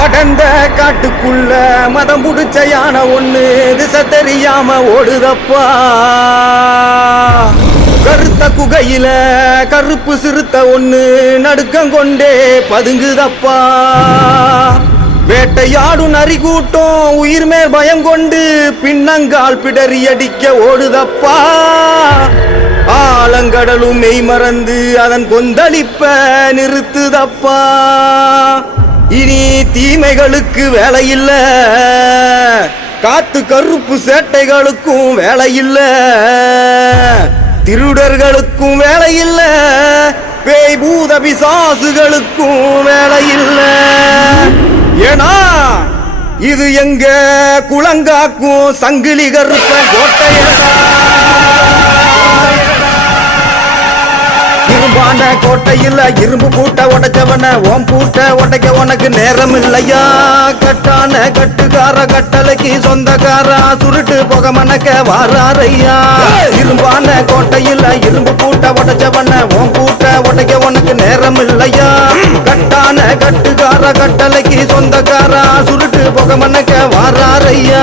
படந்த காட்டுக்குள்ள மதம் புடிச்ச யானை ஒண்ணு திசை தெரியாம ஓடுதப்பா. கருத்த குகையில கருப்பு சிறுத்த ஒண்ணு நடுக்கம் கொண்டே பதுங்குதப்பா. வேட்டையாடும் நரி கூட்டம் உயிர் மேல் பயம் கொண்டு பின்னங்கால் பிடறி அடிக்க ஓடுதப்பா. ஆலங்கடலும் மெய் மறந்து அதன் கொந்தளிப்ப நிறுத்துதப்பா. இனி தீமைகளுக்கு வேலை இல்ல, காத்து கருப்பு சேட்டைகளுக்கும் வேலை இல்ல, திருடர்களுக்கும் வேலை இல்ல, பேய் பூத பிசாசுகளுக்கும் வேலை இல்ல. ஏனா இது எங்க குளங்காக்கும் சங்கிலி கருப்ப கோட்டையடா. இரும்பாண்ட கோட்டையில் இரும்பு பூட்ட உடைச்சவன ஓம் பூட்ட உடைக்க உனக்கு நேரம் இல்லையா. கட்டான கட்டுக்கார கட்டளைக்கு சொந்தக்காரா சுருட்டு போக மணக்க வாராரையா. இரும்பான கோட்டையில் இரும்பு பூட்ட உடைச்சவன ஓம் பூட்ட உடைக்க உனக்கு நேரம் இல்லையா. கட்டான கட்டுக்கார கட்டளைக்கு சொந்தக்காரா சுருட்டு போக மணக்க வாராரையா.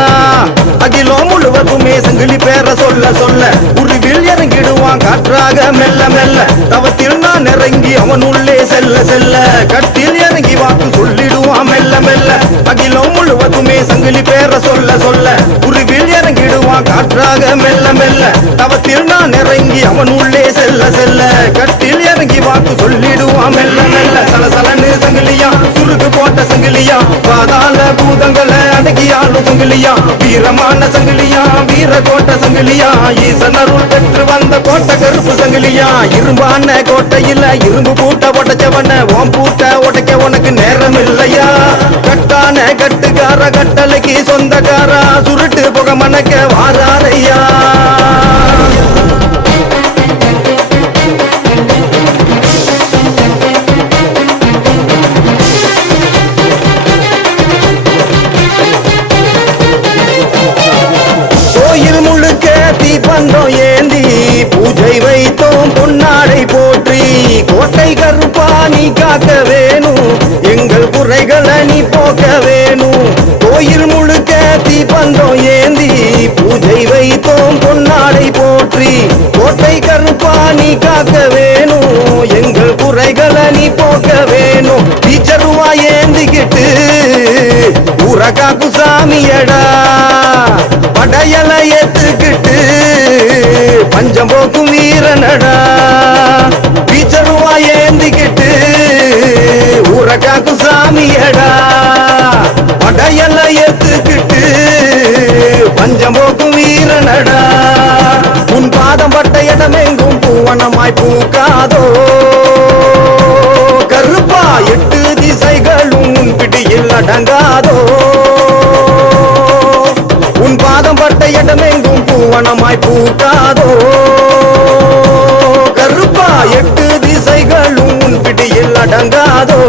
அகிலம் முழுவதுமே சங்கிலி பேர சொல்ல சொல்ல உருவில் இறங்கிடுவான் காற்றாக மெல்ல மெல்ல. தவத்தில் நான் இறங்கி அவன் உள்ளே செல்ல செல்ல கட்டில் இறங்கி வாக்கு சொல்லிடுவான் மெல்ல மெல்ல. அகிலம் முழுவதுமே சங்கிலி பேர சொல்ல சொல்ல உருவில் இறங்கிடுவான் காற்றாக மெல்ல மெல்ல. தவத்தில் நான் இறங்கி அவன் உள்ளே செல்ல செல்ல கட்டில் இறங்கி வாக்கு சொல்லிடுவான் மெல்ல மெல்ல. சலசலன்னு சங்கிலியா சுருக்கு போட்ட சங்கிலியா பாதாள பூதங்களை அடக்கியாலும் சங்கிலியா. வீரமான சங்கிலியா வீர கோட்ட சங்கிலியா ஈசன் அருள் பெற்று வந்த கோட்டை கருப்பு சங்கிலியா. இரும்பான கோட்டையில் இரும்பு பூட்ட உடைச்சவன ஓம் பூட்ட உடைக்க உனக்கு நேரம் இல்லையா. கட்டான கட்டுக்கார கட்டளைக்கு சொந்தக்காரா சுருட்டு புக மணக்க வாராரையா. கோயில் முழுக்க தீப்பந்தம் ஏந்தி பூஜை வைத்தோம் பொன்னாடை போற்றி. கோட்டை கருப்பா நீ காக்க வேணும் எங்கள் குறைகளை நீ போக்க வேணும். கோயில் முழுக்க தீப்பந்தம் ஏந்தி பூஜை வைத்தோம் பொன்னாடை போற்றி. கோட்டை கருப்பா நீ காக்க வேணும் எங்கள் குறைகளை நீ போக்க வேணும். டீச்சருவா ஏந்திக்கிட்டு ஊரகாக்கு சாமியடா. படையல ஏத்துக்கிட்டு பஞ்சம் போக்கும் வீரனடா. டீச்சருவா ஏந்திக்கிட்டு ஊரகாக்கு சாமியடா. படையல ஏத்துக்கிட்டு பஞ்சம் போக்கும் வீரனடா. உன் பாதம் பட்ட இடமெங்கும் பூவனமாய் பூக்காதோ கருப்பா. எட்டு திசைகளும் உன் பிடியில் அடங்காதோ. உன் பாதம் பட்ட இடமெங்கும் பூவனமாய் பூக்காதோ கருப்பா. எட்டு திசைகளும் உன் பிடியில் அடங்காதோ.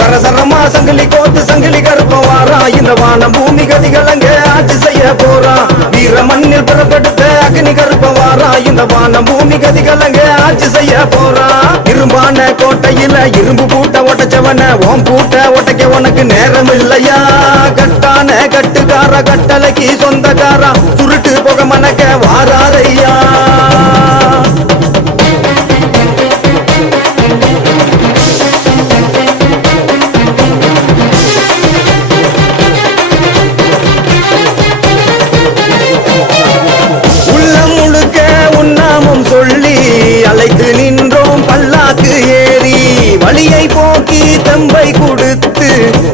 சரசரமா சங்கிலி கோத்து சங்கிலி கருப்பம் வாரா. இந்த வானம் பூமி கதிகள் அங்கே ஆட்சி செய்ய போறான். வீர மண்ணில் பிறப்பெடுத்த அக்னி கருப்பம் வாரா. இந்த வானம் பூமி கதிகள் அங்கே ஆட்சி செய்ய போறான். இரும்பான கோட்டையில இரும்பு பூட்ட உடைச்சவன ஓம் பூட்ட உடைக்க உனக்கு நேரம் இல்லையா. கட்டான கட்டுக்கார கட்டளைக்கு சொந்தக்காரா சுருட்டு போக மணக்க வாராரையா. உள்ளம் முழுக்க உன்னாமம் சொல்லி அழைத்து நின்றோம் பல்லாக்கு ஏறி. வழியை போக்கி தம்பை கொடுத்து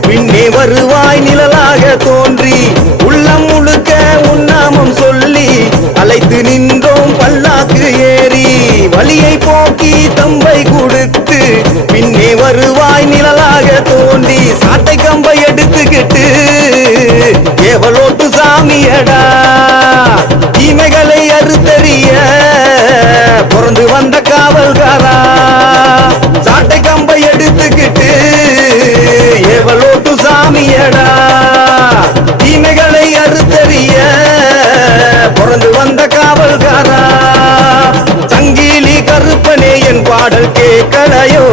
பின்னே வருவாய் நிழலாக தோன்றி. உள்ளம் முழுக்க உன்னாமம் சொல்லி அழைத்து நின்றோம் பல்லாக்கு ஏறி. வழியை போக்கி தம்பை கொடுத்து பின்னே வருவாய் நிழலாக தோன்றி. சாட்டை கம்பை எடுத்துக்கிட்டு ஏவலோட்டு சாமியடா. தீமைகளை அறுத்தறிய பிறந்து வந்த காவல்காரா. சாட்டை கம்பை எடுத்துக்கிட்டு ஏவலோட்டு சாமியடா. தீமைகளை அறுத்தறிய பிறந்து வந்த காவல்காரா. சங்கிலி கருப்பனே என் பாடல் கேட்கலையோ.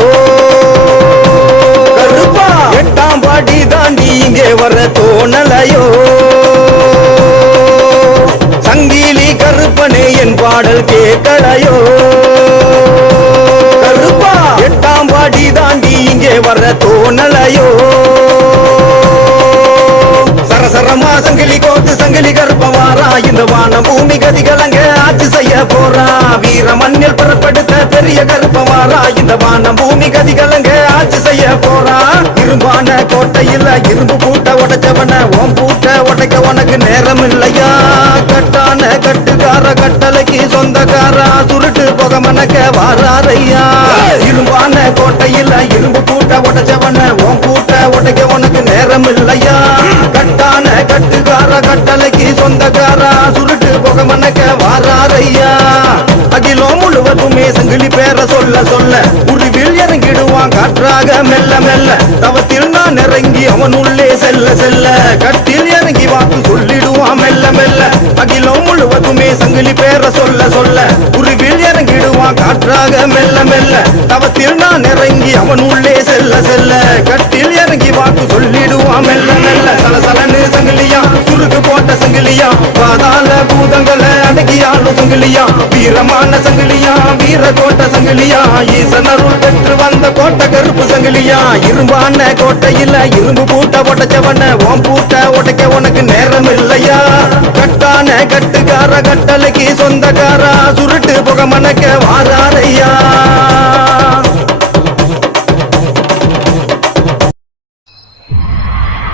பாடல் கேட்கலையோ கருப்பா 8ஆம் படி தாண்டி இங்கே வர தோணலையோ சரசரமா சங்கிலி கோத்து சங்கிலி கருப்பவாரா இந்த வானம் பூமி கதிகளங்க ஆட்சி செய்ய போறா வீர மண்ணில் புறப்படுத்த பெரிய கருப்பவாரா இந்த வானம் பூமி கதிகளங்க ஆட்சி செய்ய போறா இரும்பான கோட்டையில் இரும்பு பூட்ட உடைச்சவன ஓம் பூட்ட உடைக்க உனக்கு நேரம் இல்லையா கட்டான கட்டுக்கார கட்டளைக்கு சொந்தக்காரா சுருட்டு போக மணக்க வாராரையா இரும்பான கோட்டையில் இரும்பு பூட்ட உடைச்சவன ஓம் பூட்ட உடைக்க உனக்கு நேரம் இல்லையா கட்டான கட்டுக்கார கட்டளைக்கு சொந்தக்காரா சுருட்டு போக மணக்க வாராரையா அகிலம் முழுவதுமே சங்கிலி பேர சொல்ல சொல்ல உருவில் இறங்கிடுவான் காற்றாக மெல்ல மெல்ல தவத்தில் நான் இறங்கி அவன் உள்ளே செல்ல செல்ல கட்டில் இறங்கி வாக்கு சொல்லிடுவான் மெல்ல மெல்ல அகிலம் முழுவதுமே சங்கிலி பேர சொல்ல சொல்ல உருவில் இறங்கிடுவான் காற்றாக மெல்ல மெல்ல தவத்தில் நான் இறங்கி அவன் உள்ளே செல்ல செல்ல கட்டில் இறங்கி வாக்கு சொல்லிடுவான் மெல்ல மெல்ல சலசலன்னு சங்கிலியா சுருக்கு போட்ட சங்கிலியா பாதாள பூதங்களை அடக்கியாலும் சங்கிலியா வீரமான சங்கிலியா வீர கோட்ட சங்கிலியா ஈசன் அருள் பெற்று வந்த கோட்டை கருப்பு சங்கிலியா இரும்பான கோட்டையில் இரும்பு பூட்ட உடைச்சவன ஓம் பூட்ட உடைக்க உனக்கு நேரம் இல்லையா கட்டான கட்டுக்கார கட்டளைக்கு சொந்தக்காரா சுருட்டு புக மணக்க வாராரையா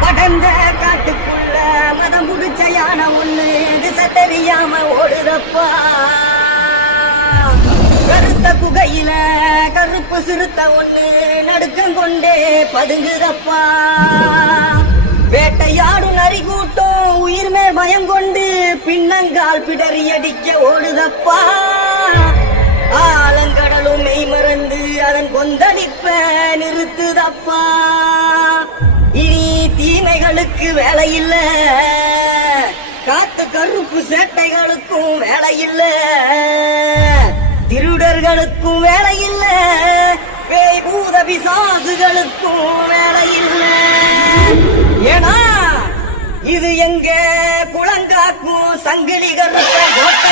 படந்த காட்டுக்குள்ள மதம் புடிச்ச யானை ஒண்ணு திசை தெரியாம ஓடுதப்பா கருத்த குகையில கருப்பு சிறுத்த ஒண்ணு நடுக்கம் கொண்டே பதுங்குதப்பா வேட்டையாடும் நரி கூட்டம் உயிர் மேல் பயம் கொண்டு பின்னங்கால் பிடறி அடிக்க ஓடுதப்பா ஆலங்கடலும் மெய் மறந்து அதன் கொந்தளிப்ப நிறுத்துதப்பா இனி தீமைகளுக்கு வேலை இல்ல காத்து கருப்பு சேட்டைகளுக்கும் வேலை இல்ல திருடர்களுக்கும் வேலை இல்ல பேய் பூத பிசாசுகளுக்கும் வேலை இல்ல ஏன்னா இது எங்க குளங்காக்கும் சங்கிலி கருத்த கோட்டை